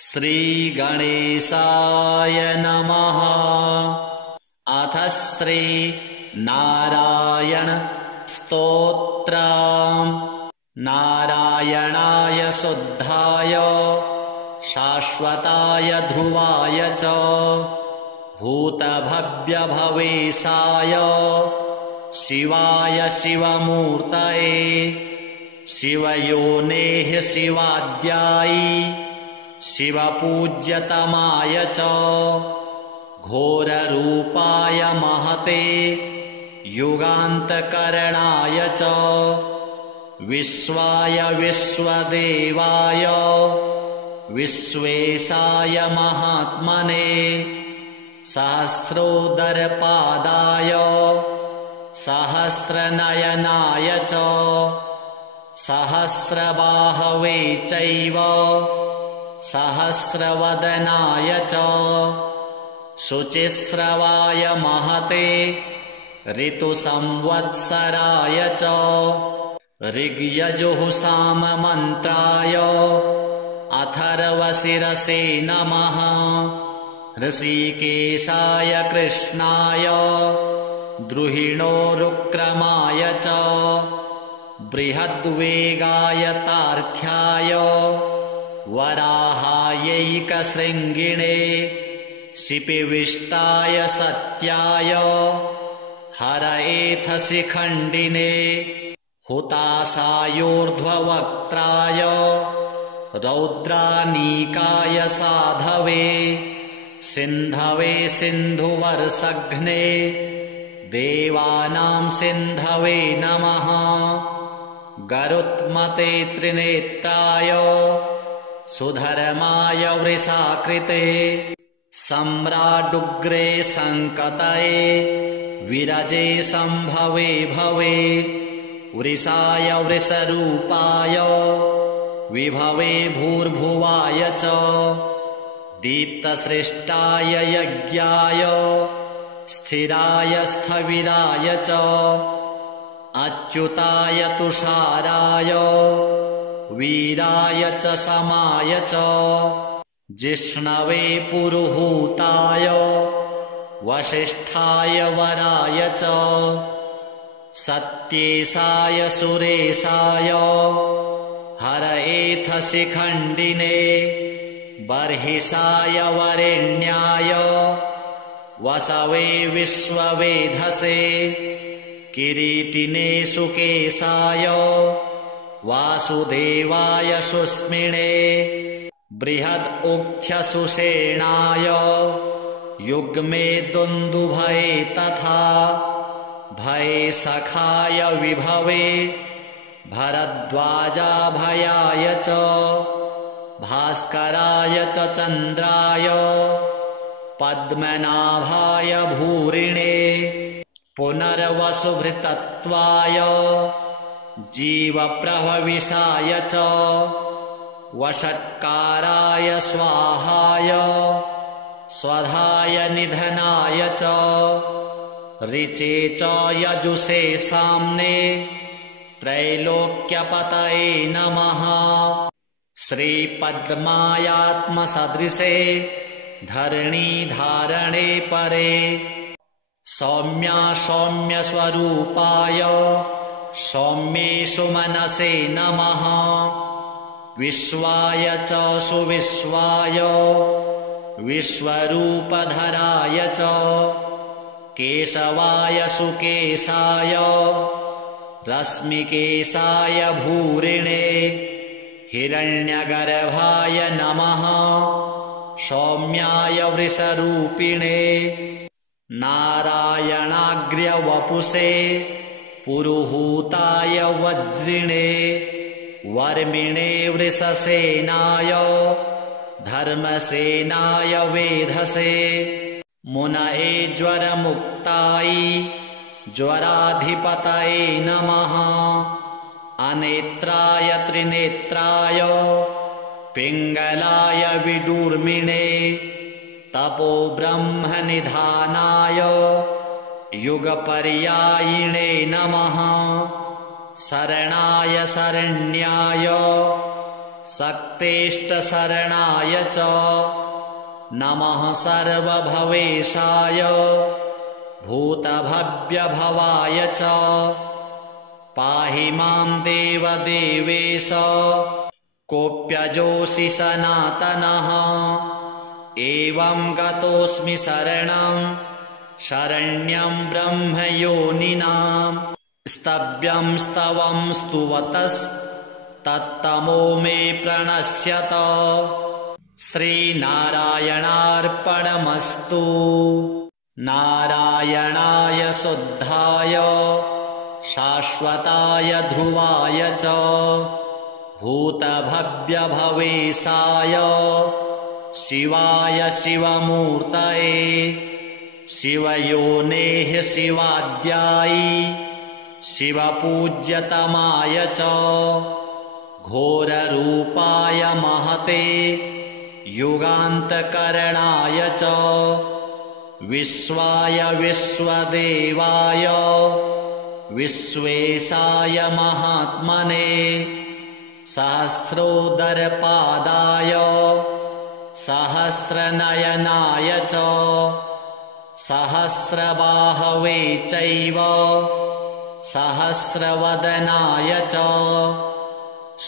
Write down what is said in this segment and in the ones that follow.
श्रीगणेशाय नमः। अथ श्री नारायण स्तोत्रम्। नारायणाय शुद्धाय शाश्वताय ध्रुवाय च भूतभव्यभवेशाय शिवाय शिवमूर्तये शिवयोनेः शिवाद्यायी शिवपूज्यतमाय च घोररूपाय महते युगान्तकरणाय च विश्वाय विश्वदेवाय विश्वेशाय महात्मने सहस्रोदरपादाय सहस्रनयनाय च सहस्रबाहवे चैव सहस्रवदनाय च शुचिस्रवाय महते ऋतुसंवत्सराय च ऋग्यजुः साममन्त्राय अथर्वशिरसे नमः। ऋषिकेशाय कृष्णाय द्रुहिणोरुक्रमाय च बृहद्वेगाय तार्थ्याय वराहायैकशृङ्गिणे शिपिविष्टाय सत्याय हरएथशिखण्डिने हुताशायोर्ध्ववक्त्राय रौद्रानीकाय साधवे सिन्धवे सिन्धुवर्षघ्ने देवानां सिन्धवे नमः। गरुत्मते त्रिनेत्राय सुधर्माय वृषाकृते सम्राडुग्रे सङ्कतये विरजे सम्भवे भवे वृषाय वृषरूपाय विभवे भूर्भुवाय च दीप्तसृष्टाय यज्ञाय स्थिराय स्थविराय च अच्युताय तुषाराय वीराय च समाय च जिष्णवे पुरुहूताय वसिष्ठाय वराय च सत्येशाय सुरेशाय हरएथशिखण्डिने बर्हिषाय वरेण्याय वसवे विश्ववेधसे किरीटिने सुकेशाय वासुदेवाय सुस्मिने बृहदुक्थ्यसुषेणाय युग्मे दुन्दुभये तथा भये सखाय विभवे भरद्वाजाभयाय च भास्कराय च चन्द्राय पद्मनाभाय भूरिणे पुनर्वसुभृतत्वाय जीवप्रभविषाय च वषट्काराय स्वाहाय स्वधाय निधनाय च ऋचे च यजुषे साम्ने त्रैलोक्यपतये नमः। श्रीपद्मायात्मसदृशे धरणीधारणे परे सौम्या सौम्यस्वरूपाय सौम्येषु मनसे नमः। विश्वाय च सुविश्वाय विश्वरूपधराय च केशवाय सुकेशाय रश्मिकेशाय भूरिणे हिरण्यगर्भाय नमः। सौम्याय वृषरूपिणे नारायणाग्र्यवपुषे पुरुहूताय वज्रिणे वर्मिणे वृषसेनाय धर्मसेनाय वेधसे मुनये ज्वरमुक्तायै ज्वराधिपतये नमः। अनेत्राय त्रिनेत्राय पिङ्गलाय विदूर्मिणे तपो ब्रह्मनिधानाय युगपर्यायिणे नमः। शरणाय शरण्याय सक्तेष्टशरणाय च नमः सर्वभवेशाय भूतभव्यभवाय च पाहि मां देवदेवेश कोऽप्यजोऽसि सनातनः एवं गतोऽस्मि शरणं शरण्यं ब्रह्मयोनिनां स्तव्यं स्तवं स्तुवतस्तत्तमो मे प्रणश्यत श्रीनारायणार्पणमस्तु। नारायणाय शुद्धाय शाश्वताय ध्रुवाय च भूतभव्यभवेशाय शिवाय शिवमूर्तये शिवयोनेः शिवाद्यायी शिवपूज्यतमाय च घोररूपाय महते युगान्तकरणाय च विश्वाय विश्वदेवाय विश्वेशाय महात्मने सहस्रोदरपादाय सहस्रनयनाय च सहस्रबाहवे चैव सहस्रवदनाय च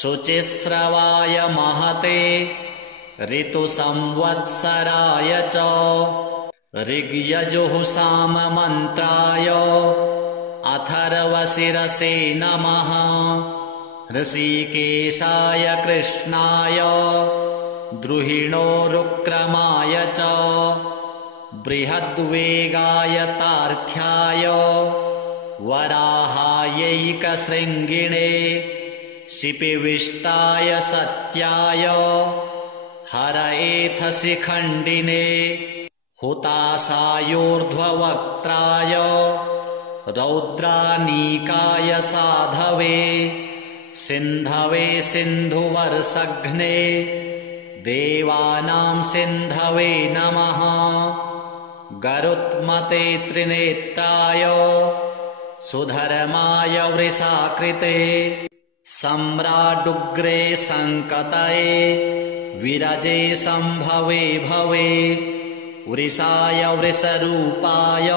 शुचिस्रवाय महते ऋतुसंवत्सराय च ऋग्यजुः साममन्त्राय अथर्वशिरसे नमः ऋषिकेशाय कृष्णाय द्रुहिणोरुक्रमाय च बृहद्वेगाय तार्थ्याय वराहायैकशृङ्गिणे शिपिविष्टाय सत्याय हरएथशिखण्डिने हुताशायोर्ध्ववक्त्राय रौद्रानीकाय साधवे सिन्धवे सिन्धुवर्षघ्ने देवानां सिन्धवे नमः गरुत्मते त्रिनेत्राय सुधर्माय वृषाकृते सम्राडुग्रे सङ्कतये विरजे सम्भवे भवे वृषाय वृषरूपाय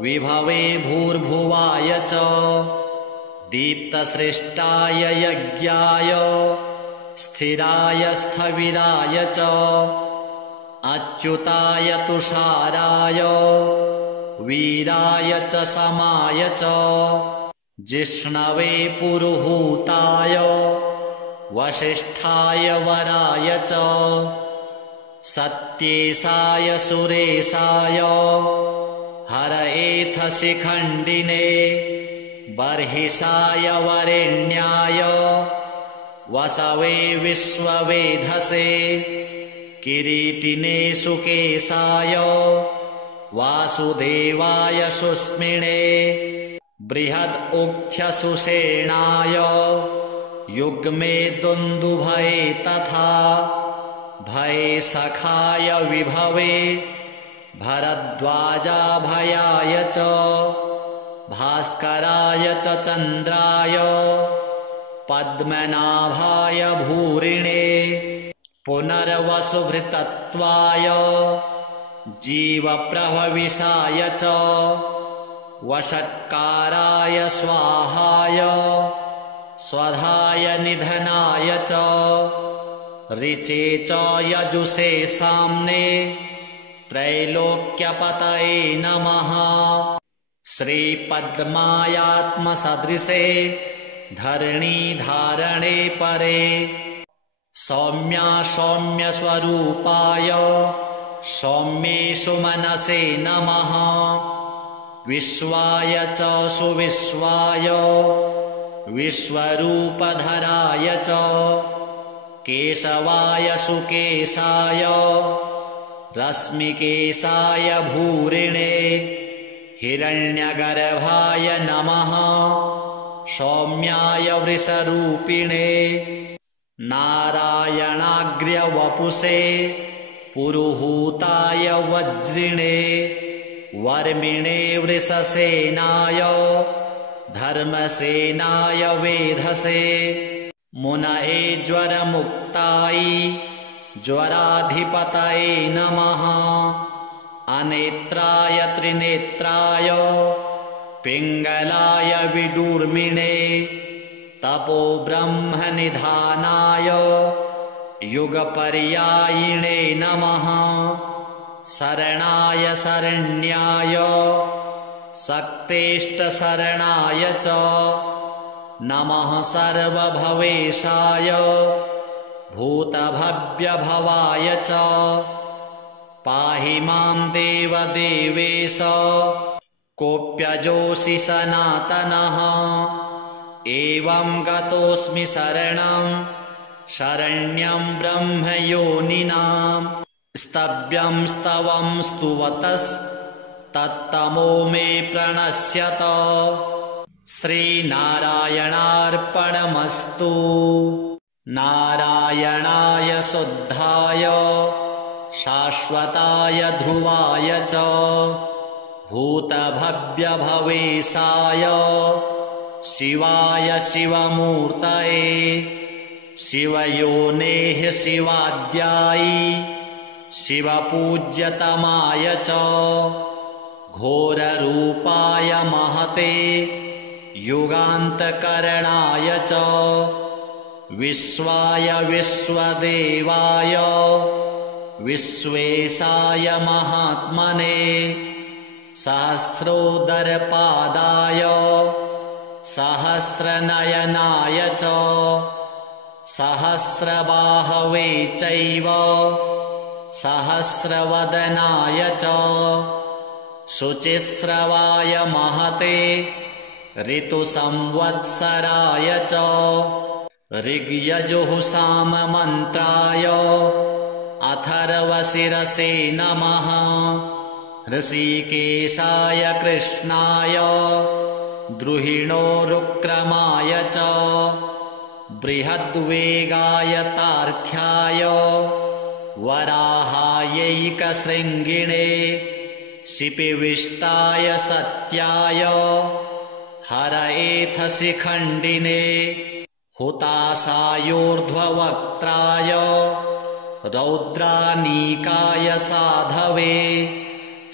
विभवे भूर्भुवाय च दीप्तसृष्टाय यज्ञाय स्थिराय स्थविराय च अच्युताय तुषाराय वीराय च समाय च जिष्णवे पुरुहूताय वसिष्ठाय वराय च सत्येशाय सुरेशाय हरएथशिखण्डिने बर्हिषाय वरेण्याय वसवे विश्ववेधसे किरीटिने सुकेशाय वासुदेवाय सुस्मिने बृहदुक्थ्यसुषेणाय युग्मे दुन्दुभये तथा भये सखाय विभवे भरद्वाजाभयाय च भास्कराय च चन्द्राय पद्मनाभाय भूरिणे पुनर्वसुभृतत्वाय जीवप्रभविषाय च वषट्काराय स्वाहाय स्वधाय निधनाय च ऋचे च यजुषे साम्ने त्रैलोक्यपतये नमः श्रीपद्मायात्मसदृशे धरणीधारणे परे सौम्या सौम्यस्वरूपाय सौम्येषु मनसे नमः विश्वाय च सुविश्वाय विश्वरूपधराय च केशवाय सुकेशाय रश्मिकेशाय भूरिणे हिरण्यगर्भाय नमः सौम्याय वृषरूपिणे नारायणाग्र्यवपुषे पुरुहूताय वज्रिणे वर्मिणे वृषसेनाय धर्मसेनाय वेधसे मुनये ज्वरमुक्ताय ज्वराधिपतये नमः। अनेत्राय त्रिनेत्राय पिङ्गलाय विदूर्मिणे तपो ब्रह्मनिधानाय युगपर्यायिणे नमः। शरणाय शरण्याय शक्तेष्टशरणाय च नमः। सर्वभवेशाय भूतभव्यभवाय च पाहि मां देवदेवेश कोऽप्यजोऽसि सनातनः। एवं गतोऽस्मि शरणं शरण्यं ब्रह्मयोनिनां। स्तव्यं स्तवं स्तुवतस्तत्तमो मे प्रणश्यत। श्रीनारायणार्पणमस्तु। नारायणाय शुद्धाय शाश्वताय ध्रुवाय च भूतभव्यभवेशाय शिवाय शिवमूर्तये शिवयोनेः शिवाद्याय शिवपूज्यतमाय च घोररूपाय महते युगान्तकरणाय च विश्वाय विश्वदेवाय विश्वेशाय महात्मने सहस्रोदरपादाय सहस्रनयनाय च सहस्रबाहवे चैव सहस्रवदनाय च शुचिस्रवाय महते ऋतुसंवत्सराय च ऋग्यजुः साममन्त्राय अथर्वशिरसे नमः। ऋषिकेशाय कृष्णाय द्रुहिणोरुक्रमाय च बृहद्वेगाय तार्थ्याय वराहायैकशृङ्गिणे शिपिविष्टाय सत्याय हरएथशिखण्डिने हुताशायोर्ध्ववक्त्राय रौद्रानीकाय साधवे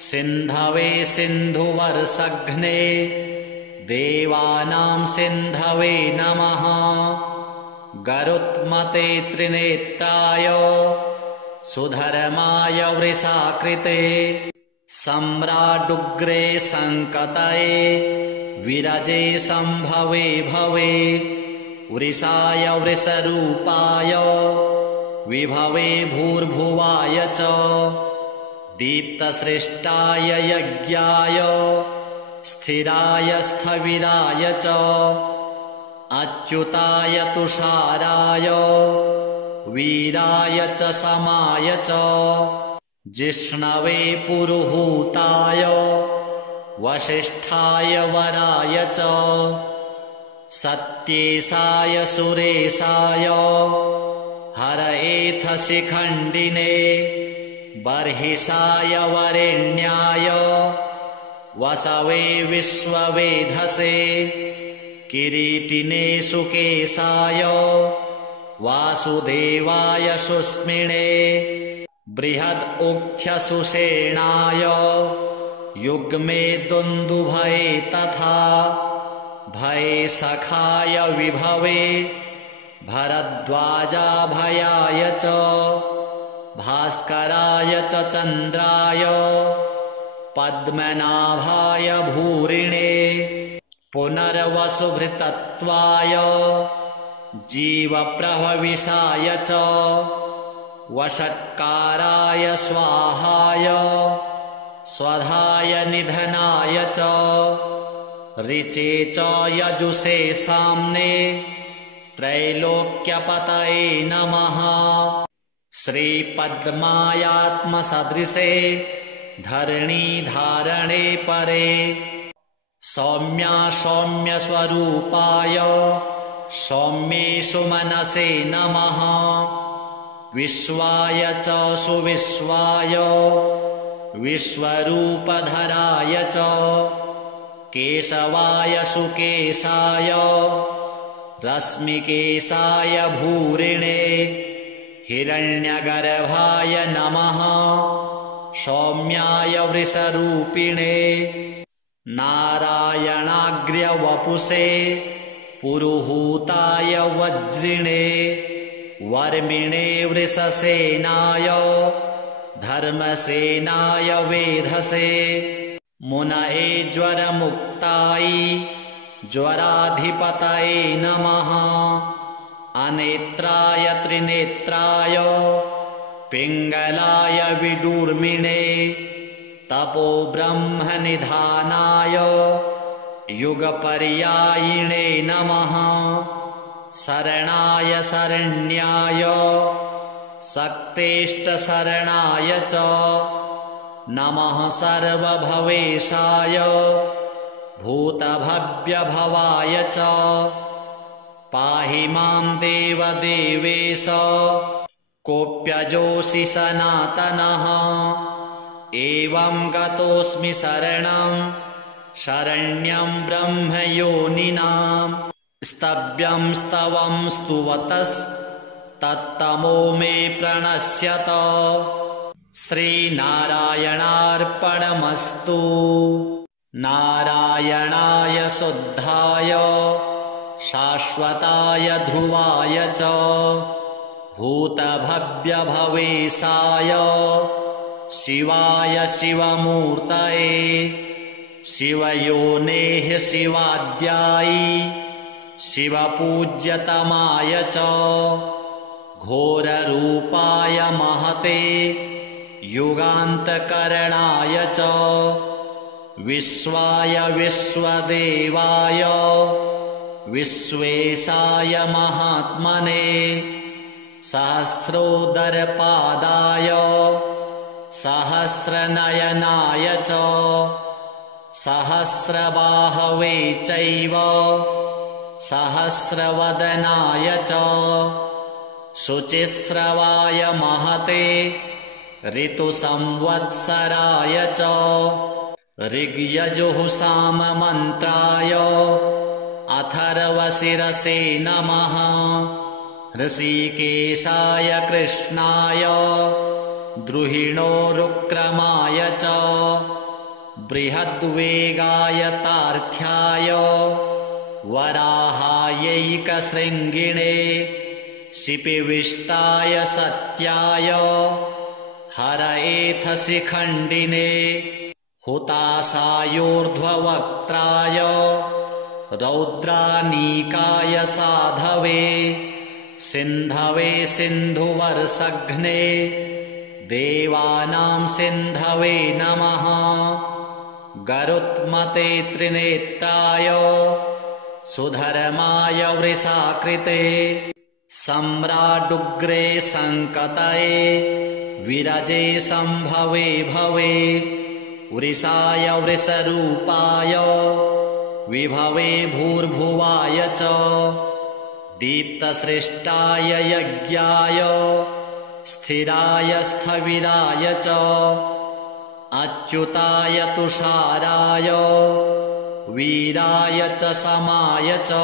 सिन्धवे सिन्धुवर्षघ्ने देवानां सिन्धवे नमः। गरुत्मते त्रिनेत्राय सुधर्माय वृषाकृते सम्राडुग्रे सङ्कतये विरजे सम्भवे भवे वृषाय वृषरूपाय विभवे भूर्भुवाय च दीप्तसृष्टाय यज्ञाय स्थिराय स्थविराय च अच्युताय तुषाराय वीराय च समाय च जिष्णवे पुरुहूताय वसिष्ठाय वराय च सत्येशाय सुरेशाय हरएथशिखण्डिने बर्हिषाय वरेण्याय वसवे विश्ववेधसे किरीटिने सुकेशाय वासुदेवाय सुस्मिणे बृहदुक्थ्यसुषेणाय युग्मे दुन्दुभये तथा भये सखाय विभवे भरद्वाजाभयाय च भास्कराय च चन्द्राय पद्मनाभाय भूरिणे पुनर्वसुभृतत्वाय जीवप्रभविषाय च वषट्काराय स्वाहाय स्वधाय निधनाय च ऋचे च यजुषे साम्ने त्रैलोक्यपतये नमः। श्रीपद्मायात्मसदृशे धरणीधारणे परे सौम्या सौम्यस्वरूपाय सौम्येषु मनसे नमः। विश्वाय च सुविश्वाय विश्वरूपधराय च केशवाय सुकेशाय रश्मिकेशाय भूरिणे हिरण्यगर्भाय नमः सौम्याय वृषरूपिणे नारायणाग्र्यवपुषे पुरुहूताय वज्रिणे वर्मिणे वृषसेनाय धर्मसेनाय वेधसे मुनये ज्वरमुक्ताय ज्वराधिपतये नमः अनेत्राय त्रिनेत्राय पिङ्गलाय विदुर्मिणे तपो ब्रह्मनिधानाय युगपर्यायिणे नमः शरणाय शरण्याय शक्तेष्टशरणाय च नमः सर्वभवेशाय भूतभव्यभवाय च पाहि मां देवदेवेश कोऽप्यजोऽसि सनातनः एवं गतोऽस्मि शरणं शरण्यं ब्रह्मयोनिनां स्तव्यं स्तवं स्तुवतस्तत्तमो मे प्रणश्यत श्रीनारायणार्पणमस्तु नारायणाय शुद्धाय शाश्वताय ध्रुवाय च भूतभव्यभवेशाय शिवाय शिवमूर्तये शिवयोनेः शिवाद्याय शिवपूज्यतमाय च घोररूपाय महते युगान्तकरणाय च विश्वाय विश्वदेवाय विश्वेशाय महात्मने सहस्रोदरपादाय सहस्रनयनाय च सहस्रबाहवे चैव सहस्रवदनाय च शुचिस्रवाय महते ऋतुसंवत्सराय च ऋग्यजुः साममन्त्राय अथर्वशिरसे नमः ऋषिकेशाय कृष्णाय द्रुहिणोरुक्रमाय च बृहद्वेगाय तार्थ्याय वराहायैकशृङ्गिणे शिपिविष्टाय सत्याय हरएथशिखण्डिने हुताशायोर्ध्ववक्त्राय रौद्रानीकाय साधवे सिन्धवे सिन्धुवर्षघ्ने देवानां सिन्धवे नमः गरुत्मते त्रिनेत्राय सुधर्माय वृषाकृते सम्राडुग्रे सङ्कतये विरजे सम्भवे भवे वृषाय वृषरूपाय विभवे भूर्भुवाय च दीप्तसृष्टाय यज्ञाय स्थिराय स्थविराय च अच्युताय तुषाराय वीराय च समाय च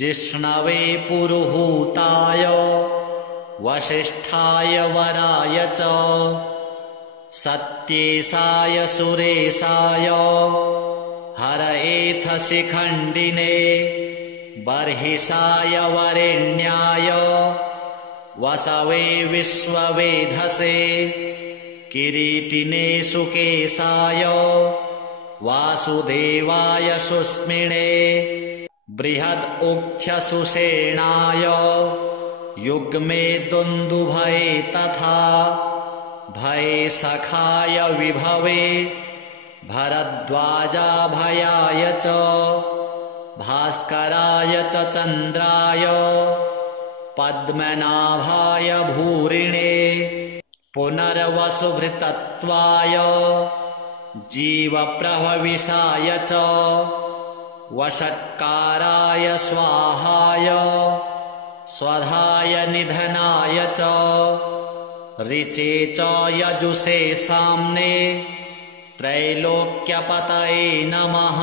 जिष्णवे पुरुहूताय वसिष्ठाय वराय च सत्येशाय सुरेशाय हरएथशिखण्डिने बर्हिषाय वरेण्याय वसवे विश्ववेधसे किरीटिने सुकेशाय वासुदेवाय सुस्मिणे बृहदुक्थ्यसुषेणाय युग्मे दुन्दुभये तथा भये सखाय विभवे भरद्वाजाभयाय च भास्कराय च चन्द्राय पद्मनाभाय भूरिणे पुनर्वसुभृतत्वाय जीवप्रभविषाय च वषट्काराय स्वाहाय स्वधाय निधनाय च ऋचे च यजुषे साम्ने त्रैलोक्यपतये नमः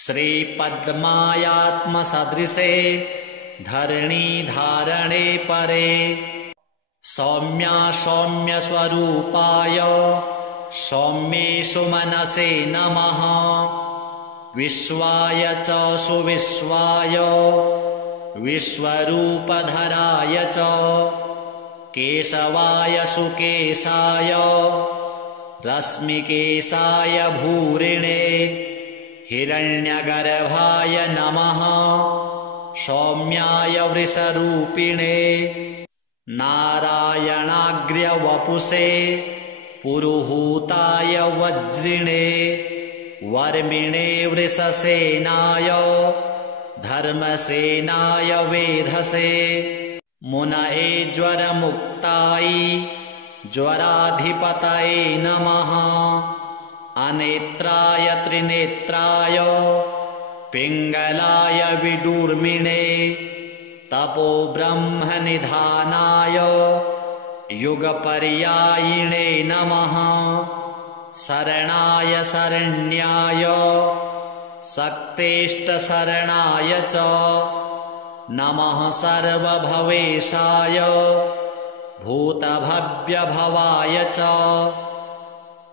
श्रीपद्मायात्मसदृशे धरणीधारणे परे सौम्यस्वरूपाय सौम्येषु मनसे नमः। विश्वाय च सुविश्वाय विश्वरूपधराय च केशवाय सुकेशाय रश्मिकेशाय भूरिणे हिरण्यगर्भाय नमः। सौम्याय वृषरूपिणे नारायणाग्र्यवपुषे पुरुहूताय वज्रिणे वर्मिणे वृषसेनाय धर्मसेनाय वेधसे मुनये ज्वरमुक्ताय ज्वराधिपतये नमः। अनेत्राय त्रिनेत्राय पिङ्गलाय विदूर्मिणे तपो ब्रह्मनिधानाय युगपर्यायिणे नमः। शरणाय शरण्याय शक्तेष्टशरणाय च नमः। सर्वभवेशाय भूतभव्यभवाय च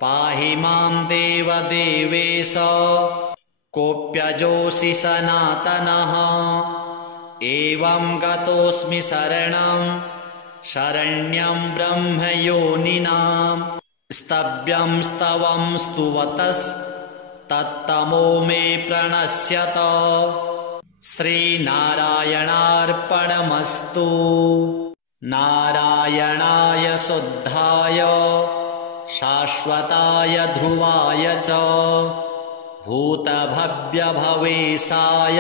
पाहि मां देवदेवेश कोऽप्यजोऽसि सनातनः। एवं गतोऽस्मि शरणं शरण्यं ब्रह्मयोनिनां स्तव्यं स्तवं स्तुवतस्तत्तमो मे प्रणश्यत। श्रीनारायणार्पणमस्तु। नारायणाय शुद्धाय शाश्वताय ध्रुवाय च भूतभव्यभवेशाय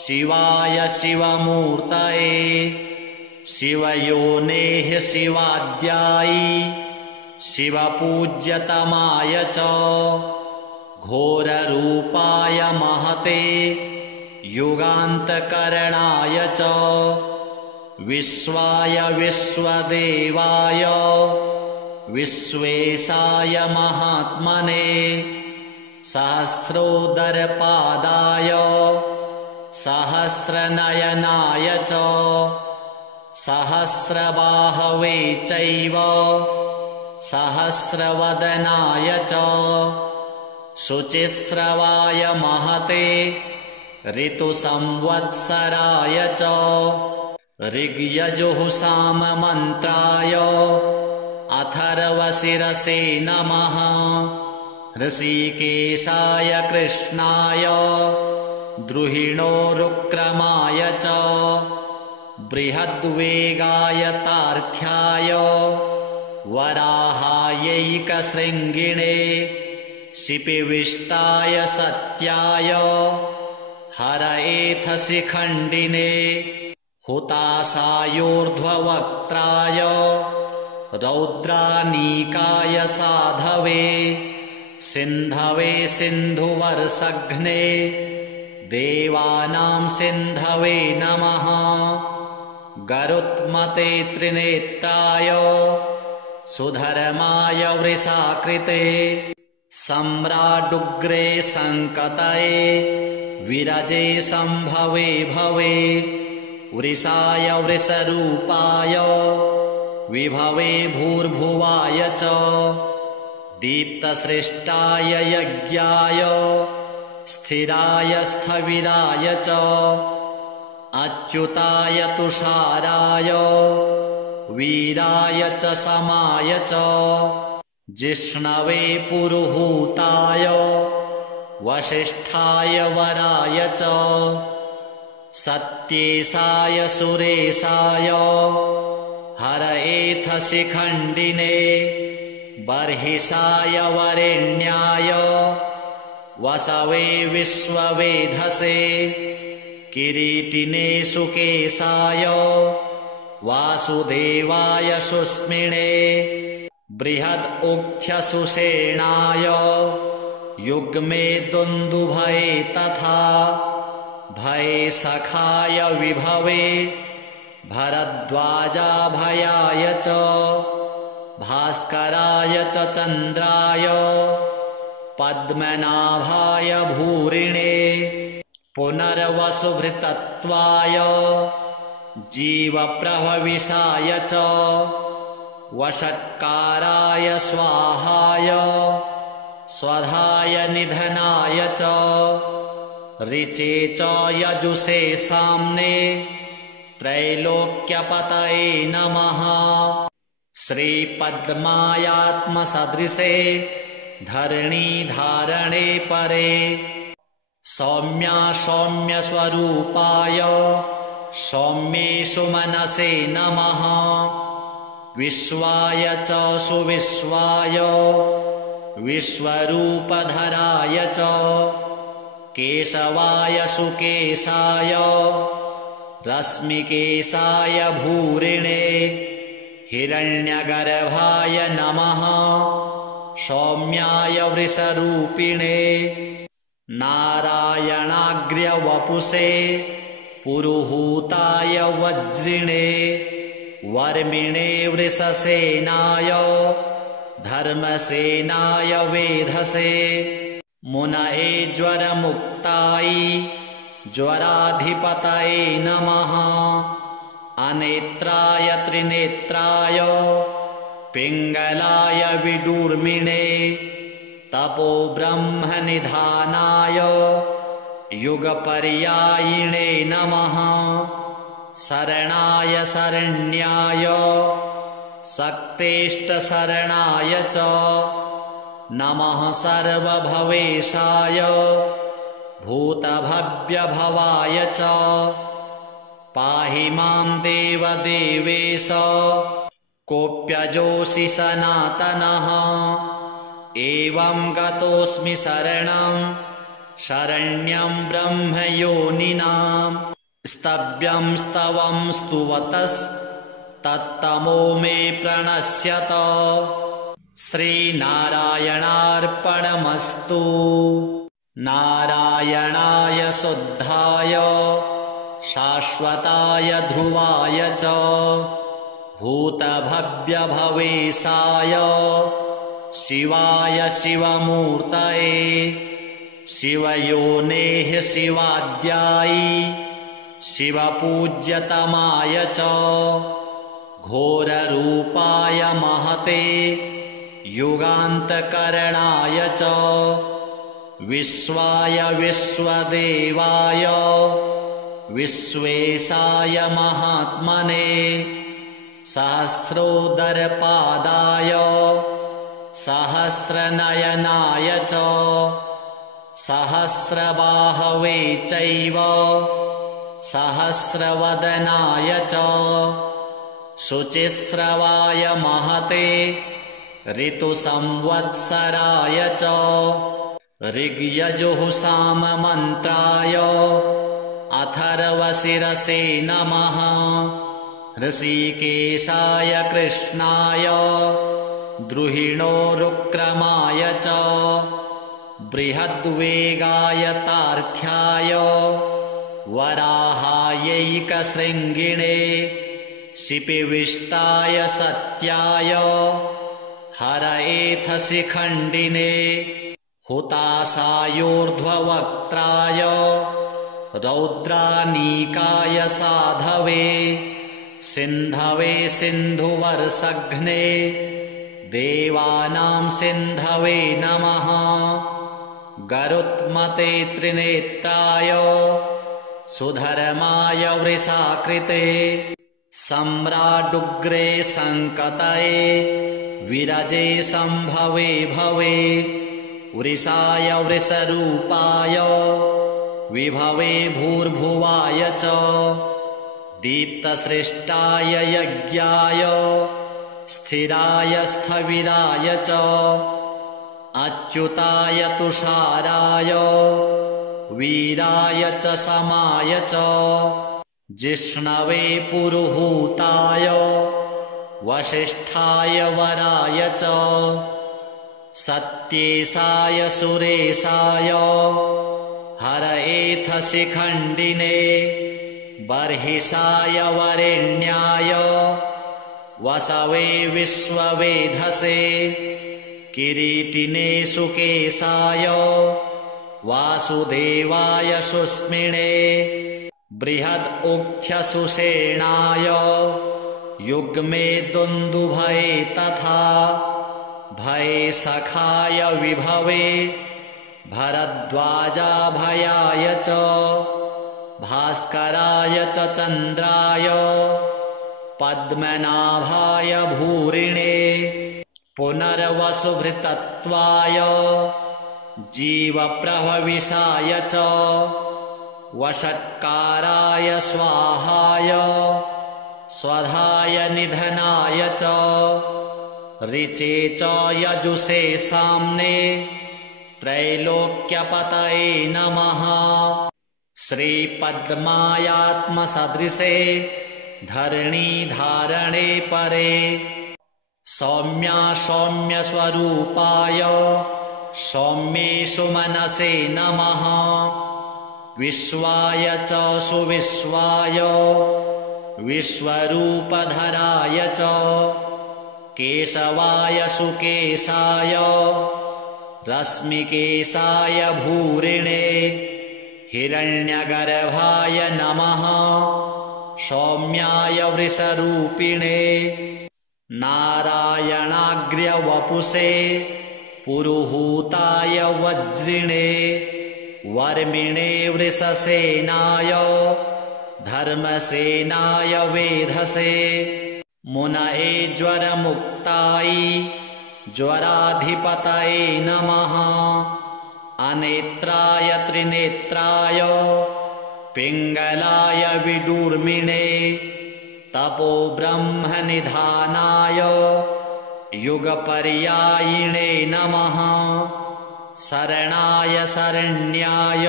शिवाय शिवमूर्तये शिवयोनेः शिवाद्याय शिवपूज्यतमाय च घोररूपाय महते युगान्तकरणाय च विश्वाय विश्वदेवाय विश्वेशाय महात्मने सहस्रोदरपादाय सहस्रनयनाय च सहस्रबाहवे चैव सहस्रवदनाय च शुचिस्रवाय महते ऋतुसंवत्सराय च ऋग्यजुःसाममन्त्राय अथर्वशिरसे नमः। ऋषिकेशाय कृष्णाय द्रुहिणोरुक्रमाय च बृहद्वेगाय तार्थ्याय वराहायैकशृङ्गिणे शिपिविष्टाय सत्याय हरएथशिखण्डिने हुताशायोर्ध्ववक्त्राय रौद्रानीकाय साधवे सिन्धवे सिन्धुवर्षघ्ने देवानां सिन्धवे नमः। गरुत्मते त्रिनेत्राय सुधर्माय वृषाकृते सम्राडुग्रे सङ्कतये विरजे सम्भवे भवे वृषाय वृषरूपाय विभवे भूर्भुवाय च दीप्तसृष्टाय यज्ञाय स्थिराय स्थविराय च अच्युताय तुषाराय वीराय च समाय च जिष्णवे पुरुहूताय वसिष्ठाय वराय च सत्येशाय सुरेशाय हरएथशिखण्डिने बर्हिषाय वरेण्याय वसवे विश्ववेधसे किरीटिने सुकेशाय वासुदेवाय सुस्मिणे बृहदुक्थ्यसुषेणाय युग्मे दुन्दुभये तथा भये सखाय विभवे भरद्वाजाभयाय च भास्कराय च चन्द्राय पद्मनाभाय भूरिणे पुनर्वसुभृतत्वाय जीवप्रभविषाय च वषट्काराय स्वाहाय स्वधाय निधनाय च ऋचे च यजुषे साम्ने त्रैलोक्यपतये नमः। श्रीपद्मायात्मसदृशे धरणीधारणे परे सौम्या सौम्यस्वरूपाय सौम्येषु मनसे नमः। विश्वाय च सुविश्वाय विश्वरूपधराय च केशवाय सुकेशाय रश्मिकेशाय भूरिणे हिरण्यगर्भाय नमः। सौम्याय वृषरूपिणे नारायणाग्र्यवपुषे पुरुहूताय वज्रिणे वर्मिणे वृषसेनाय धर्मसेनाय वेधसे मुनये ज्वरमुक्ताय ज्वराधिपतये नमः। अनेत्राय त्रिनेत्राय पिङ्गलाय विदूर्मिणे तपो ब्रह्मनिधानाय युगपर्यायिणे नमः। शरणाय शरण्याय शक्तेष्टशरणाय च नमः। सर्वभवेशाय भूतभव्यभवाय च पाहि मां देवदेवेश कोऽप्यजोऽसि सनातनः। एवं गतोऽस्मि शरणं शरण्यं ब्रह्मयोनिनां स्तव्यं स्तवं स्तुवतस्तत्तमो मे प्रणश्यत। श्रीनारायणार्पणमस्तु। नारायणाय शुद्धाय शाश्वताय ध्रुवाय च भूतभव्यभवेशाय शिवाय शिवमूर्तये शिवयोनेः शिवाद्याय शिवपूज्यतमाय च घोररूपाय महते युगान्तकरणाय च विश्वाय विश्वदेवाय विश्वेशाय महात्मने सहस्रोदरपादाय सहस्रनयनाय च सहस्रबाहवे चैव सहस्रवदनाय च शुचिस्रवाय महते ऋतुसंवत्सराय च ऋग्यजुः साममन्त्राय अथर्वशिरसे नमः। ऋषिकेशाय कृष्णाय द्रुहिणोरुक्रमाय च बृहद्वेगाय तार्थ्याय वराहायैकशृङ्गिणे शिपिविष्टाय सत्याय हरएथशिखण्डिने हुताशायोर्ध्ववक्त्राय रौद्रानीकाय साधवे सिन्धवे सिन्धुवर्षघ्ने देवानां सिन्धवे नमः। गरुत्मते त्रिनेत्राय सुधर्माय वृषाकृते सम्राडुग्रे सङ्कतये विरजे सम्भवे भवे वृषाय वृषरूपाय विभवे भूर्भुवाय च दीप्तसृष्टाय यज्ञाय स्थिराय स्थविराय च अच्युताय तुषाराय वीराय च समाय च जिष्णवे पुरुहूताय वसिष्ठाय वराय च सत्येशाय सुरेशाय हरएथशिखण्डिने बर्हिषाय वरेण्याय वसवे विश्ववेधसे किरीटिने सुकेशाय वासुदेवाय सुस्मिने बृहदुक्थ्यसुषेणाय युग्मे दुन्दुभये तथा भये सखाय विभवे भरद्वाजाभयाय च भास्कराय च चन्द्राय पद्मनाभाय भूरिणे पुनर्वसुभृतत्वाय जीवप्रभविषाय च वषट्काराय स्वाहाय स्वधाय निधनाय च ऋचे च यजुषे साम्ने त्रैलोक्यपतये नमः श्रीपद्मायात्मसदृशे धरणीधारणे परे सौम्यस्वरूपाय सौम्येषु मनसे नमः विश्वाय च सुविश्वाय विश्वरूपधराय च केशवाय सुकेशाय रश्मिकेशाय भूरिणे हिरण्यगर्भाय नमः सौम्याय वृषरूपिणे नारायणाग्र्यवपुषे पुरुहूताय वज्रिणे वर्मिणे वृषसेनाय धर्मसेनाय वेधसे मुनये ज्वरमुक्ताय ज्वराधिपतये नमः अनेत्राय त्रिनेत्राय पिङ्गलाय विदूर्मिणे तपो ब्रह्मनिधानाय युगपर्यायिणे नमः शरणाय शरण्याय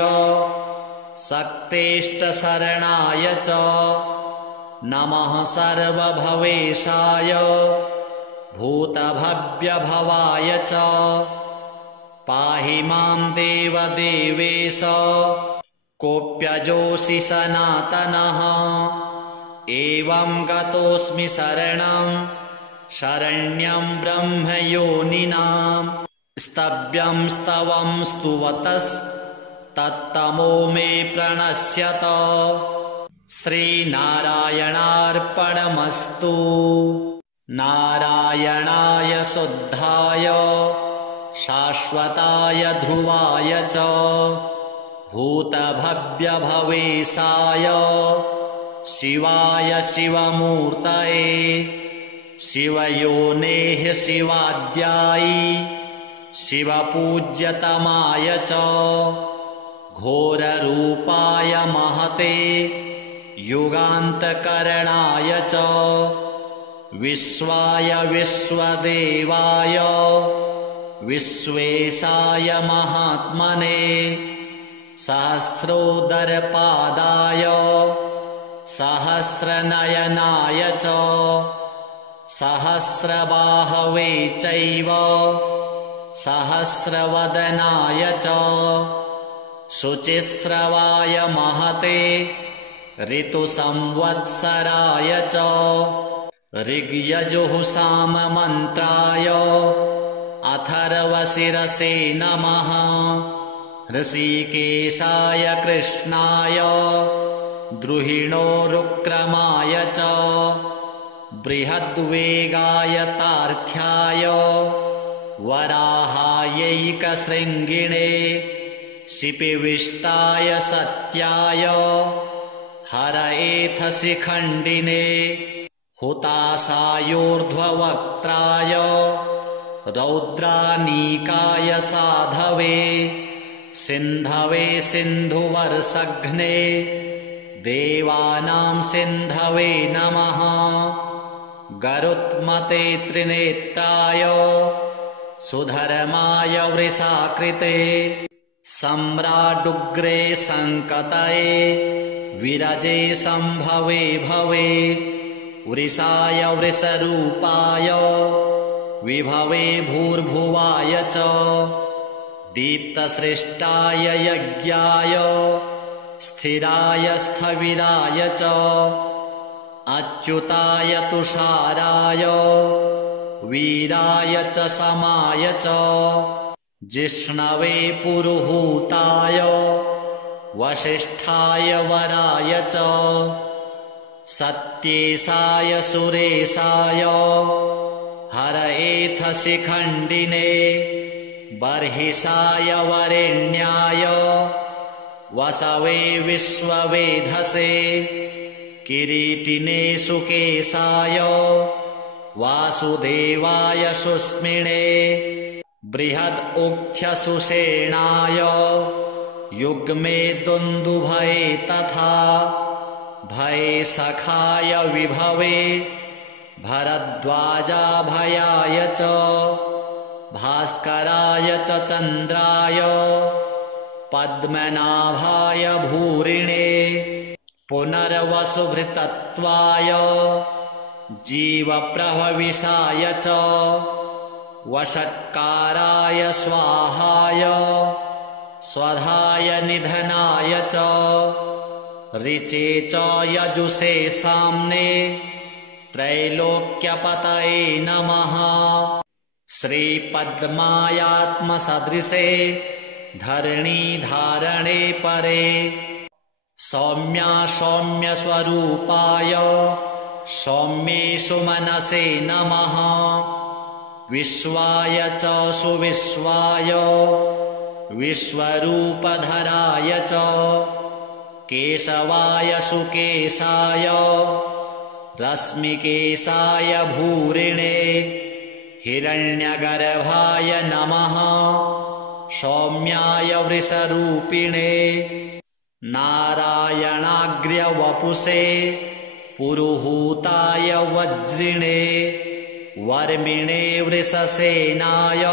शक्तेष्टशरणाय च नमः सर्वभवेशाय भूतभव्यभवाय च पाहि मां देवदेवेश कोऽप्यजोऽसि सनातनः एवं गतोऽस्मि शरणं शरण्यं ब्रह्मयोनिनां स्तव्यं स्तवं स्तुवतस्तत्तमो मे प्रणश्यत श्रीनारायणार्पणमस्तु नारायणाय शुद्धाय शाश्वताय ध्रुवाय च भूतभव्यभवेशाय शिवाय शिवमूर्तये शिवयोनेः शिवाद्यायी शिवपूज्यतमाय च घोररूपाय महते युगान्तकरणाय च विश्वाय विश्वदेवाय विश्वेशाय महात्मने सहस्रोदरपादाय सहस्रनयनाय च सहस्रबाहवे चैव सहस्रवदनाय च शुचिस्रवाय महते ऋतुसंवत्सराय च ऋग्यजुःसाममन्त्राय अथर्वशिरसे नमः ऋषिकेशाय कृष्णाय द्रुहिणोरुक्रमाय च बृहद्वेगाय तार्थ्याय वराहायैकशृङ्गिणे शिपिविष्टाय सत्याय हरएथशिखण्डिने हुताशायोर्ध्ववक्त्राय रौद्रानीकाय साधवे सिन्धवे सिन्धुवर्षघ्ने देवानां सिन्धवे नमः गरुत्मते त्रिनेत्राय सुधर्माय वृषाकृते सम्राडुग्रे सङ्कतये विरजे सम्भवे भवे वृषाय वृषरूपाय विभवे भूर्भुवाय च दीप्तसृष्टाय यज्ञाय स्थिराय स्थविराय च अच्युताय तुषाराय वीराय च समाय च जिष्णवे पुरुहूताय वसिष्ठाय वराय च सत्येशाय सुरेशाय हरएथ शिखण्डिने बर्हिषाय वरेण्याय वसवे विश्ववेधसे किरीटिने सुकेशाय वासुदेवाय सुस्मिणे बृहदुक्थ्यसुषेणाय युग्मे दुन्दुभये तथा भये सखाय विभवे भरद्वाजाभयाय च भास्कराय च चन्द्राय पद्मनाभाय भूरिणे पुनर्वसुभृतत्वाय जीवप्रभविषाय च वषट्काराय स्वाहाय स्वधाय निधनाय च ऋचे च यजुषे साम्ने त्रैलोक्यपतये नमः श्रीपद्मायात्मसदृशे धरणीधारणे परे सौम्यस्वरूपाय सौम्येषु मनसे नमः विश्वाय च सुविश्वाय विश्वरूपधराय च केशवाय सुकेशाय रश्मिकेशाय भूरिणे हिरण्यगर्भाय नमः सौम्याय वृषरूपिणे नारायणाग्र्यवपुषे पुरुहूताय वज्रिणे वर्मिणे वृषसेनाय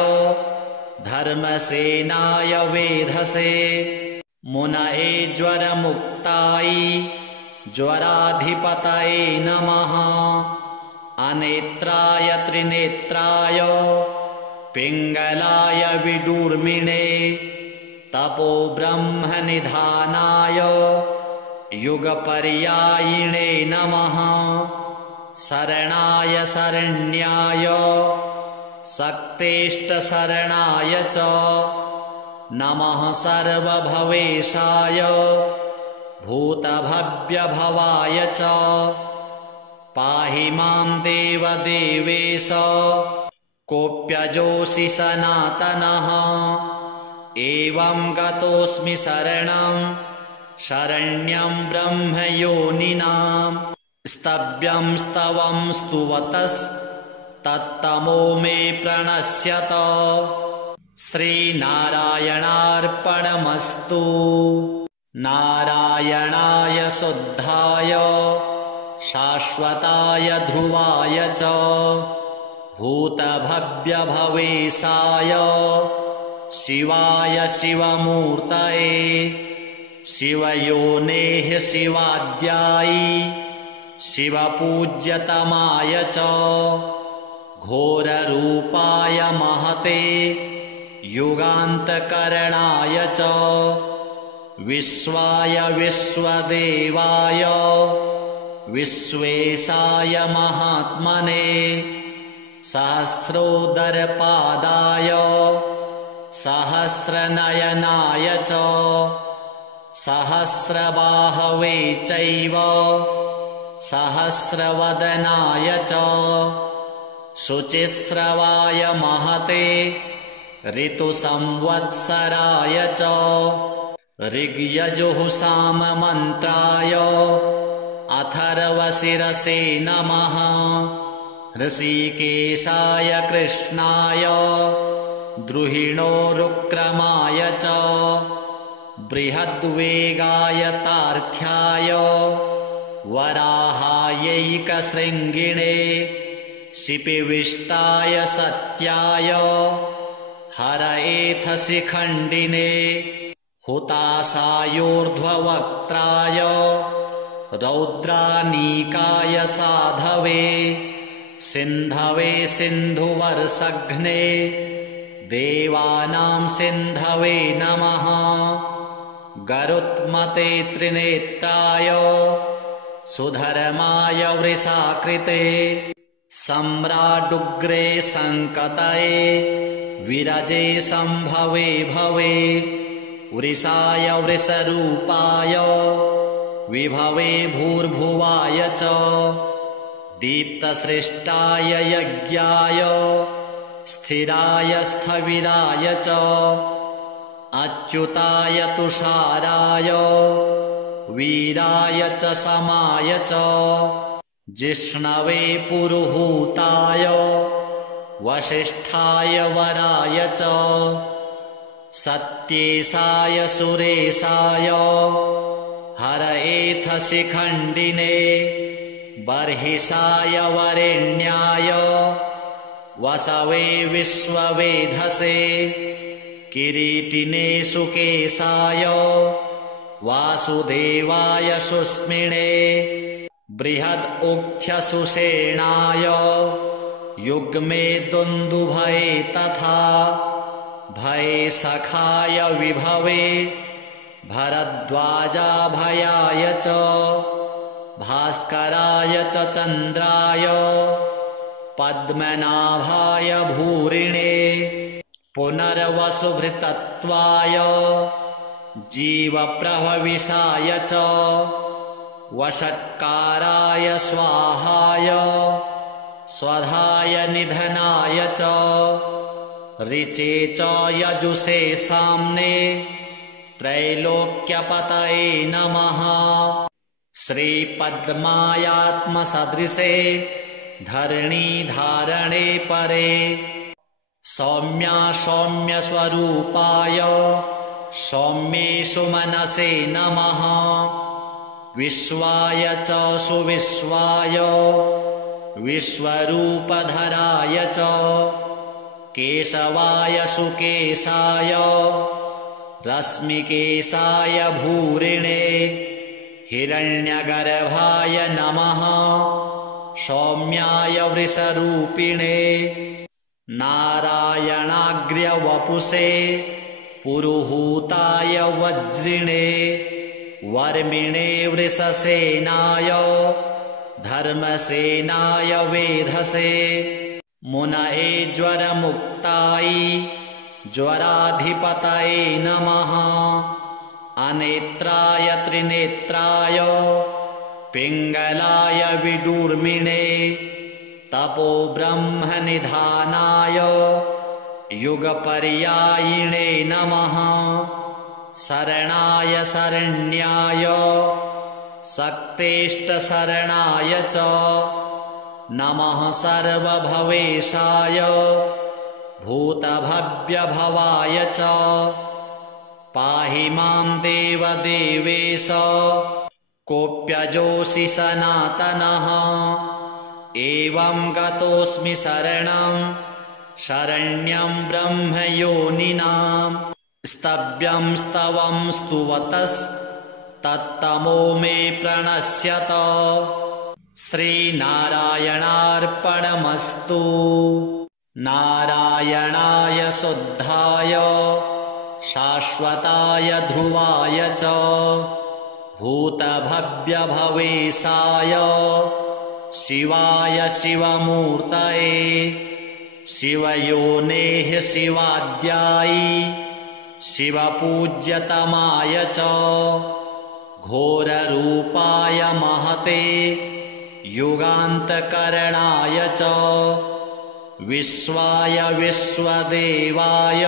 धर्मसेनाय वेधसे मुनये ज्वरमुक्ताय ज्वराधिपतये नमः अनेत्राय त्रिनेत्राय पिङ्गलाय विदूर्मिणे तपो ब्रह्मनिधानाय युगपर्यायिणे नमः शरणाय शरण्याय शक्तेष्टशरणाय च नमः सर्वभवेशाय भूतभव्यभवाय च पाहि मां देवदेवेश कोऽप्यजोऽसि सनातनः एवं गतोऽस्मि शरणं शरण्यं ब्रह्मयोनिनां स्तव्यं स्तवं स्तुवतस्तत्तमो मे प्रणश्यत श्रीनारायणार्पणमस्तु नारायणाय शुद्धाय शाश्वताय ध्रुवाय च भूतभव्यभवेशाय शिवाय शिवमूर्तये शिवयोनेः शिवाद्याय शिवपूज्यतमाय च घोररूपाय महते युगान्तकरणाय च विश्वाय विश्वदेवाय विश्वेशाय महात्मने सहस्रोदरपादाय सहस्रनयनाय च सहस्रबाहवे चैव सहस्रवदनाय च शुचिस्रवाय महते ऋतुसंवत्सराय च ऋग्यजुः साममन्त्राय अथर्वशिरसे नमः ऋषिकेशाय कृष्णाय द्रुहिणोरुक्रमाय च बृहद्वेगाय तार्थ्याय वराहायैकशृङ्गिणे शिपिविष्टाय सत्याय हरएथ शिखण्डिने हुताशायोर्ध्ववक्त्राय रौद्रानीकाय साधवे सिन्धवे सिन्धुवर्षघ्ने देवानां सिन्धवे नमः गरुत्मते त्रिनेत्राय सुधर्माय वृषाकृते सम्राडुग्रे सङ्कतये विरजे सम्भवे भवे वृषाय वृषरूपाय विभवे भूर्भुवाय च दीप्तसृष्टाय यज्ञाय स्थिराय स्थविराय च अच्युताय तुषाराय वीराय च समाय च जिष्णवे पुरुहूताय वसिष्ठाय वराय च सत्येशाय सुरेशाय हरएथ शिखण्डिने बर्हिषाय वरेण्याय वसवे विश्ववेधसे किरीटिने सुकेशाय वासुदेवाय सुस्मिणे बृहदुक्थ्यसुषेणाय युग्मे दुन्दुभये तथा भये सखाय विभवे भरद्वाजाभयाय च भास्कराय च चन्द्राय पद्मनाभाय भूरिणे पुनर्वसुभृतत्वाय जीवप्रभविषाय च वषट्काराय स्वाहाय स्वधाय निधनाय च ऋचे च यजुषे साम्ने त्रैलोक्यपतये नमः श्रीपद्मायात्मसदृशे धरणीधारणे परे सौम्यस्वरूपाय सौम्येषु मनसे नमः विश्वाय च सुविश्वाय विश्वरूपधराय च केशवाय सुकेशाय रश्मिकेशाय भूरिणे हिरण्यगर्भाय नमः सौम्याय वृषरूपिणे नारायणाग्र्यवपुषे पुरुहूताय वज्रिणे वर्मिणे वृषसेनाय धर्मसेनाय वेधसे मुनये ज्वरमुक्ताय ज्वराधिपतये नमः अनेत्राय त्रिनेत्राय पिङ्गलाय विदूर्मिणे तपो ब्रह्मनिधानाय युगपर्यायिणे नमः शरणाय शरण्याय शक्तेष्टशरणाय च नमः सर्वभवेशाय भूतभव्यभवाय च पाहि मां देवदेवेश कोऽप्यजोऽसि सनातनः एवं गतोऽस्मि शरणं शरण्यं ब्रह्मयोनिनां स्तव्यं स्तवं स्तुवतस्तत्तमो मे प्रणश्यत श्रीनारायणार्पणमस्तु नारायणाय शुद्धाय शाश्वताय ध्रुवाय च भूतभव्यभवेशाय शिवाय शिवमूर्तये शिवयोनेः शिवाद्यायी शिवपूज्यतमाय च घोररूपाय महते युगान्तकरणाय च विश्वाय विश्वदेवाय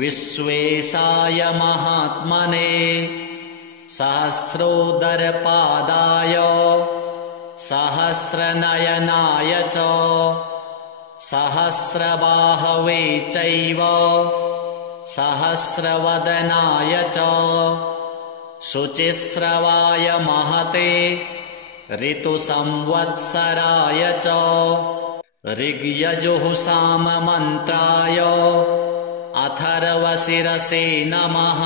विश्वेशाय महात्मने सहस्रोदरपादाय सहस्रनयनाय च सहस्रबाहवे चैव सहस्रवदनाय च शुचिस्रवाय महते ऋतुसंवत्सराय च ऋग्यजुःसाममन्त्राय अथर्वशिरसे नमः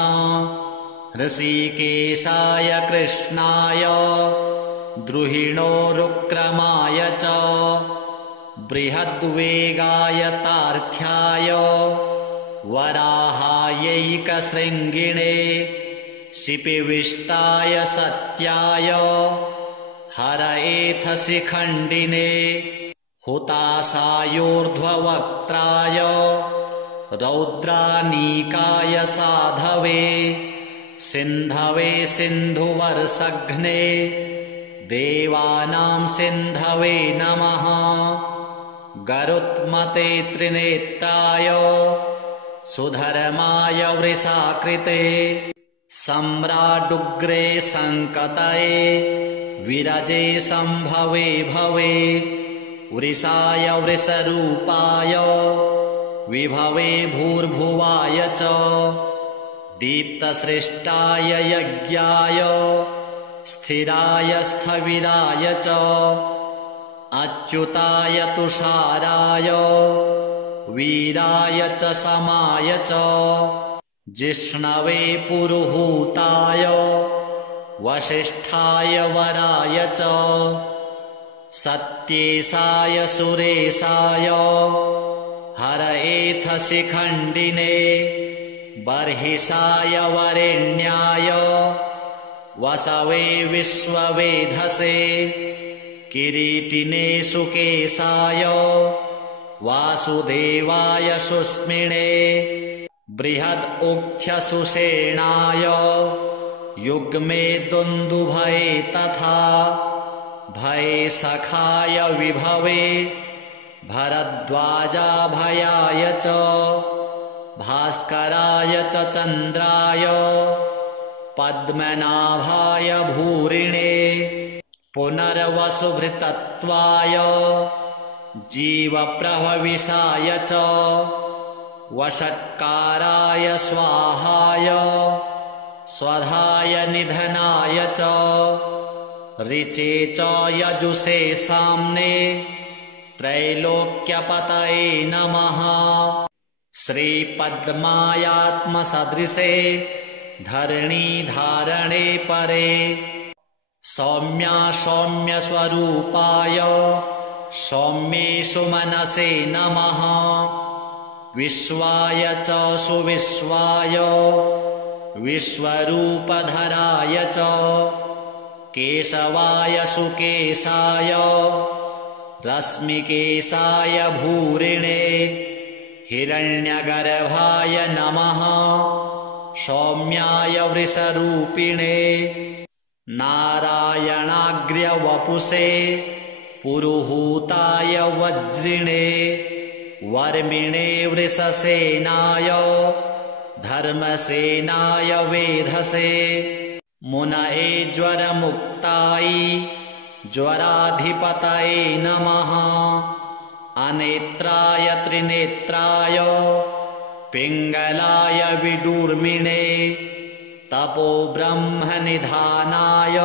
ऋषिकेशाय कृष्णाय द्रुहिणोरुक्रमाय च बृहद्वेगाय तार्थ्याय वराहायैकशृङ्गिणे शिपिविष्टाय सत्याय हरएथ शिखण्डिने हुताशायोर्ध्ववक्त्राय रौद्रानीकाय साधवे सिन्धवे सिन्धुवर्षघ्ने देवानां सिन्धवे नमः। गरुत्मते त्रिनेत्राय सुधर्माय वृषाकृते सम्राडुग्रे सङ्कतये विरजे सम्भवे भवे। वृषाय वृषरूपाय विभवे भूर्भुवाय च दीप्तसृष्टाय यज्ञाय स्थिराय स्थविराय च अच्युताय तुषाराय वीराय च समाय च जिष्णवे पुरुहूताय वसिष्ठाय वराय च सत्येशाय सुरेशाय हरएथ शिखण्डिने बर्हिषाय वरेण्याय वसवे विश्ववेधसे किरीटिने सुकेशाय वासुदेवाय सुस्मिणे बृहदुक्थ्यसुषेणाय युग्मे दुन्दुभये तथा भये सखाय विभवे भरद्वाजाभयाय च भास्कराय च चन्द्राय पद्मनाभाय भूरिणे पुनर्वसुभृतत्वाय जीवप्रभविषाय च वषट्काराय स्वाहाय स्वधाय निधनाय च ऋचे च यजुषे साम्ने त्रैलोक्यपतये नमः। श्रीपद्मायात्मसदृशे धरणीधारणे परे सौम्या सौम्यस्वरूपाय सौम्येषु मनसे नमः। विश्वाय च सुविश्वाय विश्वरूपधराय च केशवाय सुकेशाय रश्मिकेशाय भूरिणे हिरण्यगर्भाय नमः। सौम्याय वृषरूपिणे नारायणाग्र्यवपुषे पुरुहूताय वज्रिणे वर्मिणे वृषसेनाय धर्मसेनाय वेधसे मुनये ज्वरमुक्ताय ज्वराधिपतये नमः। अनेत्राय त्रिनेत्राय पिङ्गलाय विदूर्मिणे तपो ब्रह्मनिधानाय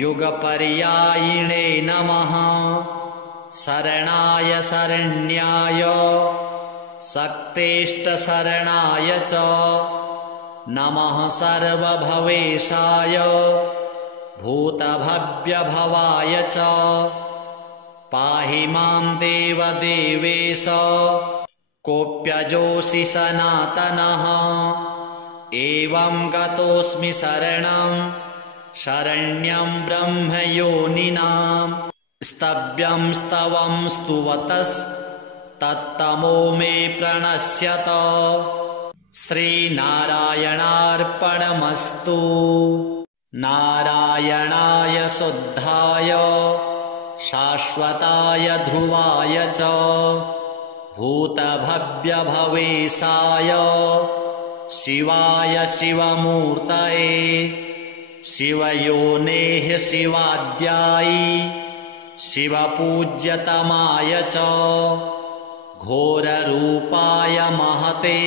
युगपर्यायिणे नमः। शरणाय शरण्याय शक्तेष्टशरणाय च नमः। सर्वभवेशाय भूतभव्यभवाय च पाहि मां देवदेवेश कोऽप्यजोऽसि सनातनः। एवं गतोऽस्मि शरणं शरण्यं ब्रह्मयोनिनां स्तव्यं स्तवं स्तुवतस्तत्तमो मे प्रणश्यत। श्रीनारायणार्पणमस्तु। नारायणाय शुद्धाय शाश्वताय ध्रुवाय च भूतभव्यभवेशाय शिवाय शिवमूर्तये शिवयोनेः शिवाद्यायी शिवपूज्यतमाय च घोररूपाय महते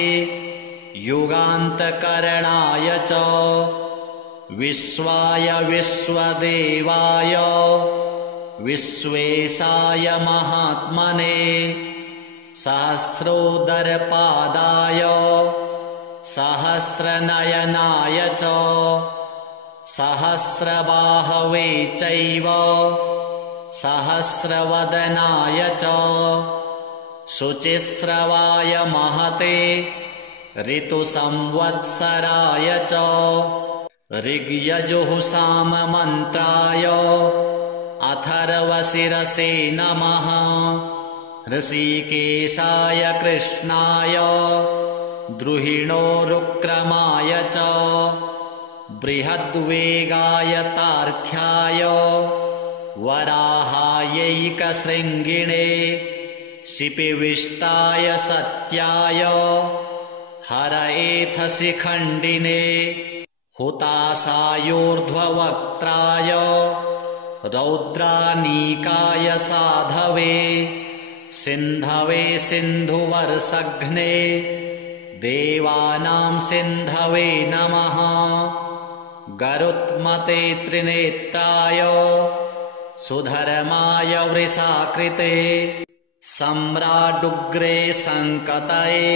युगान्तकरणाय च विश्वाय विश्वदेवाय विश्वेशाय महात्मने सहस्रोदरपादाय सहस्रनयनाय च सहस्रबाहवे चैव सहस्रवदनाय च शुचिस्रवाय महते ऋतुसंवत्सराय च ऋग्यजुः साममन्त्राय अथर्वशिरसे नमः ऋषिकेशाय कृष्णाय द्रुहिणोरुक्रमाय च बृहद्वेगाय तार्थ्याय वराहायैकशृङ्गिणे शिपिविष्टाय सत्याय हरएथशिखण्डिने हुताशायोर्ध्ववक्त्राय रौद्रानीकाय साधवे सिन्धवे सिन्धुवर्षघ्ने देवानां सिन्धवे नमः गरुत्मते त्रिनेत्राय सुधर्माय वृषाकृते सम्राडुग्रे सङ्कतये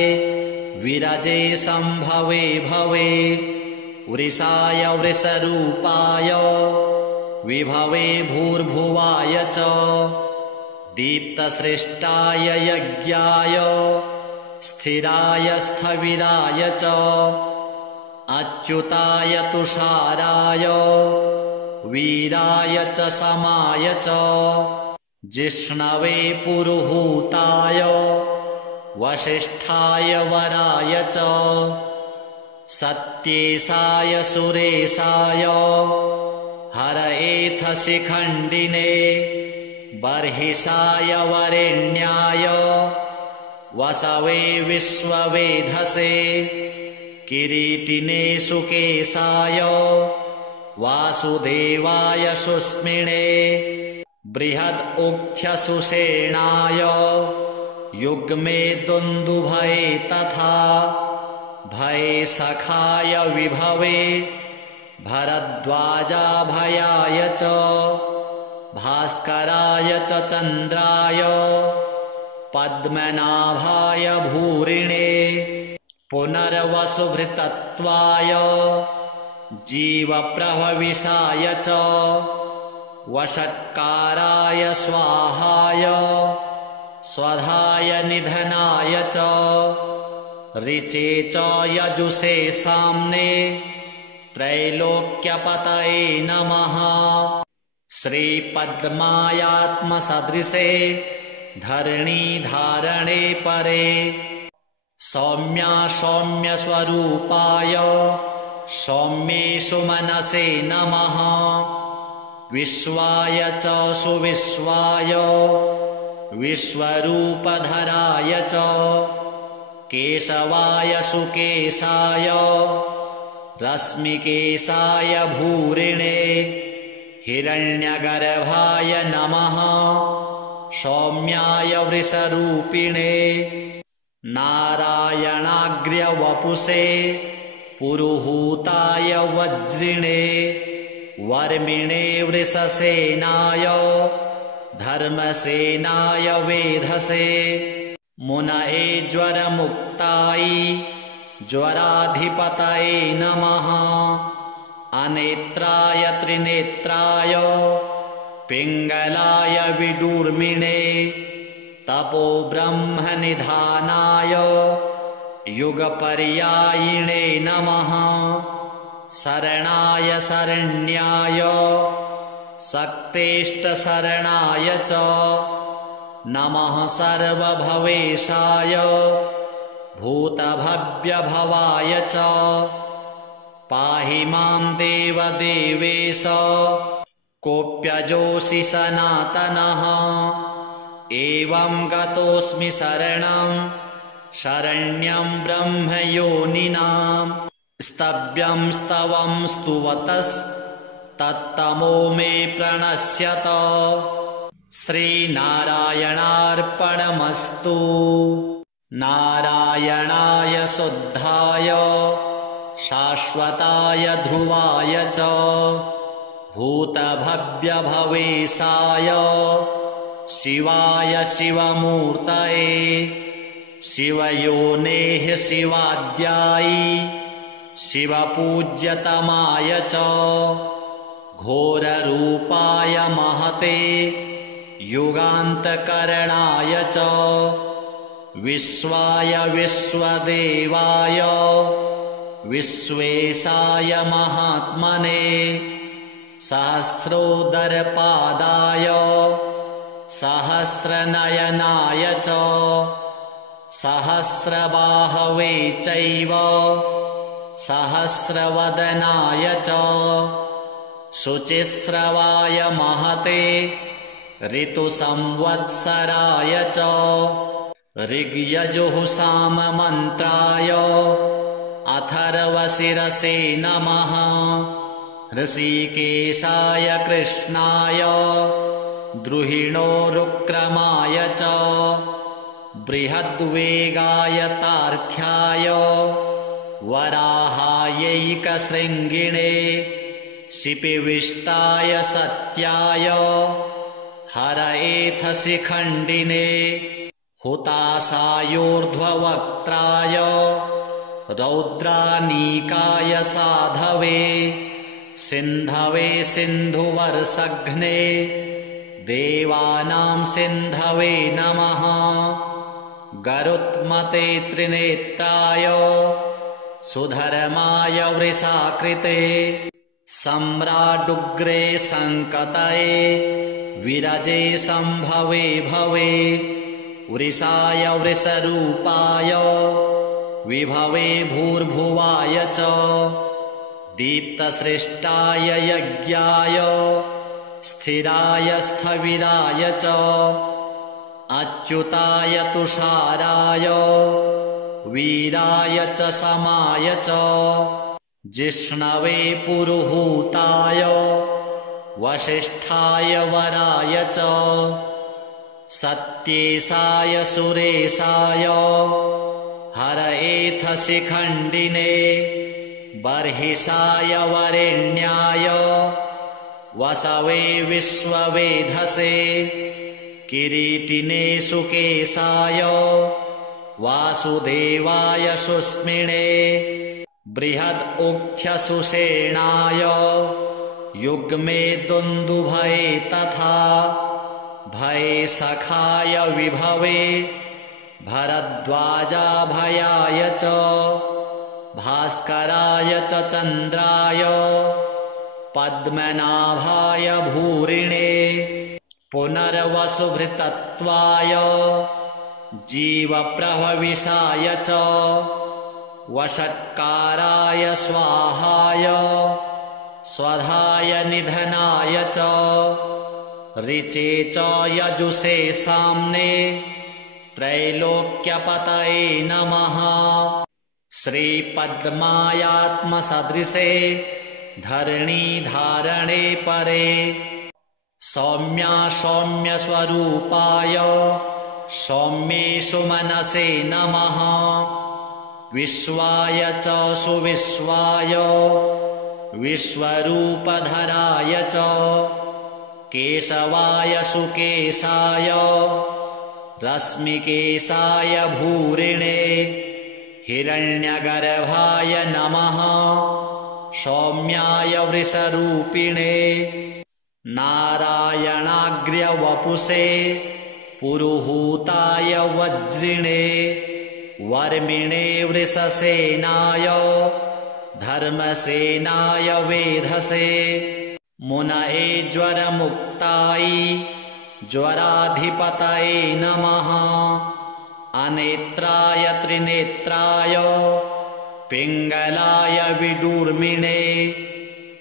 विरजे सम्भवे भवे वृषाय वृषरूपाय विभवे भूर्भुवाय च दीप्तसृष्टाय यज्ञाय स्थिराय स्थविराय च अच्युताय तुषाराय वीराय च समाय च जिष्णवे पुरुहूताय वसिष्ठाय वराय च सत्येशाय सुरेशाय हरएथशिखण्डिने बर्हिषाय वरेण्याय वसवे विश्ववेधसे किरीटिने सुकेशाय वासुदेवाय सुस्मिणे बृहदुक्थ्यसुषेणाय युग्मे दुन्दुभये तथा भये सखाय विभवे भरद्वाजाभयाय च भास्कराय च चन्द्राय पद्मनाभाय भूरिणे पुनर्वसुभृतत्वाय जीवप्रभविषाय च वषट्काराय स्वाहाय स्वधाय निधनाय च ऋचे च यजुषे साम्ने त्रैलोक्यपतये नमः श्रीपद्मायात्मसदृशे धरणीधारणे परे सौम्या सौम्यस्वरूपाय सौम्येषु मनसे नमः विश्वाय च सुविश्वाय विश्वरूपधराय च केशवाय सुकेशाय रश्मिकेशाय भूरिणे हिरण्यगर्भाय नमः सौम्याय वृषरूपिणे नारायणाग्र्यवपुषे पुरुहूताय वज्रिणे वर्मिणे वृषसेनाय धर्मसेनाय वेधसे मुनये ज्वरमुक्ताय ज्वराधिपतये नमः अनेत्राय त्रिनेत्राय पिङ्गलाय विदूर्मिणे तपो ब्रह्मनिधानाय युगपर्यायिणे नमः शरणाय शरण्याय शक्तेष्टशरणाय च नमः सर्वभवेशाय भूतभव्यभवाय च पाहि मां देवदेवेश कोऽप्यजोऽसि सनातनः एवं गतोऽस्मि शरणं शरण्यं ब्रह्मयोनिनां स्तव्यं स्तवं स्तुवतस्तत्तमो मे प्रणश्यत श्रीनारायणार्पणमस्तु नारायणाय शुद्धाय शाश्वताय ध्रुवाय च भूतभव्यभवेशाय शिवाय शिवमूर्तये शिवयोनेः शिवाद्यायी शिवपूज्यतमाय च घोररूपाय महते युगान्तकरणाय च विश्वाय विश्वदेवाय विश्वेशाय महात्मने सहस्रोदरपादाय सहस्रनयनाय च सहस्रबाहवे चैव सहस्रवदनाय च शुचिस्रवाय महते ऋतुसंवत्सराय च ऋग्यजुः साममन्त्राय अथर्वशिरसे नमः ऋषिकेशाय कृष्णाय द्रुहिणोरुक्रमाय च बृहद्वेगाय तार्थ्याय वराहायैकशृङ्गिणे शिपिविष्टाय सत्याय हरएथशिखण्डिने हुताशायूर्ध्ववक्त्राय रौद्रानीकाय साधवे सिन्धवे सिन्धुवर्षघ्ने देवानां सिन्धवे नमः गरुत्मते त्रिनेत्राय सुधर्माय वृषाकृते सम्राडुग्रे सङ्कतये विरजे सम्भवे भवे वृषाय वृषरूपाय विभवे भूर्भुवाय च दीप्तसृष्टाय यज्ञाय स्थिराय स्थविराय च अच्युताय तुषाराय वीराय च समाय च जिष्णवे पुरुहूताय वसिष्ठाय वराय च सत्येशाय सुरेशाय हरएथशिखण्डिने बर्हिषाय वरेण्याय वसवे विश्ववेधसे किरीटिने सुकेशाय वासुदेवाय सुस्मिणे बृहदुक्थ्यसुषेणाय युग्मे दुन्दुभये तथा भये सखाय विभवे भरद्वाजाभयाय च भास्कराय च चन्द्राय पद्मनाभाय भूरिणे पुनर्वसुभृतत्वाय जीवप्रभविषाय च वषट्काराय स्वाहाय स्वधाय निधनाय च ऋचे च यजुषे साम्ने त्रैलोक्यपतये नमः श्रीपद्मायात्मसदृशे धरणीधारणे परे सौम्या सौम्यस्वरूपाय सौम्येषु मनसे नमः विश्वाय च सुविश्वाय विश्वरूपधराय च केशवाय सुकेशाय रश्मिकेशाय भूरिणे हिरण्यगर्भाय नमः सौम्याय वृषरूपिणे नारायणाग्र्यवपुषे पुरुहूताय वज्रिणे वर्मिणे वृषसेनाय धर्मसेनाय वेधसे मुनये ज्वरमुक्ताय ज्वराधिपतये नमः अनेत्राय त्रिनेत्राय पिङ्गलाय विदूर्मिणे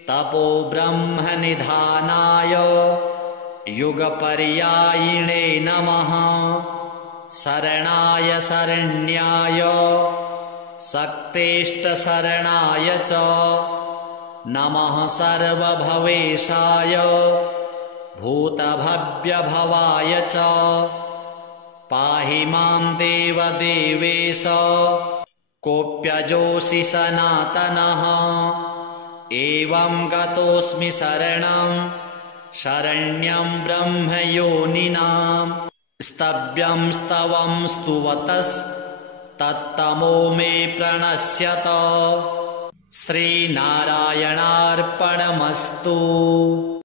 तपो ब्रह्मनिधानाय युगपर्यायिणे नमः शरणाय शरण्याय शक्तेष्टशरणाय च नमः सर्वभवेशाय भूतभव्यभवाय च पाहि मां देवदेवेश कोऽप्यजोऽसि सनातनः एवं गतोऽस्मि शरणं शरण्यं ब्रह्मयोनिनां स्तव्यं स्तवं स्तुवतस्तत्तमो मे प्रणश्यत श्रीनारायणार्पणमस्तु।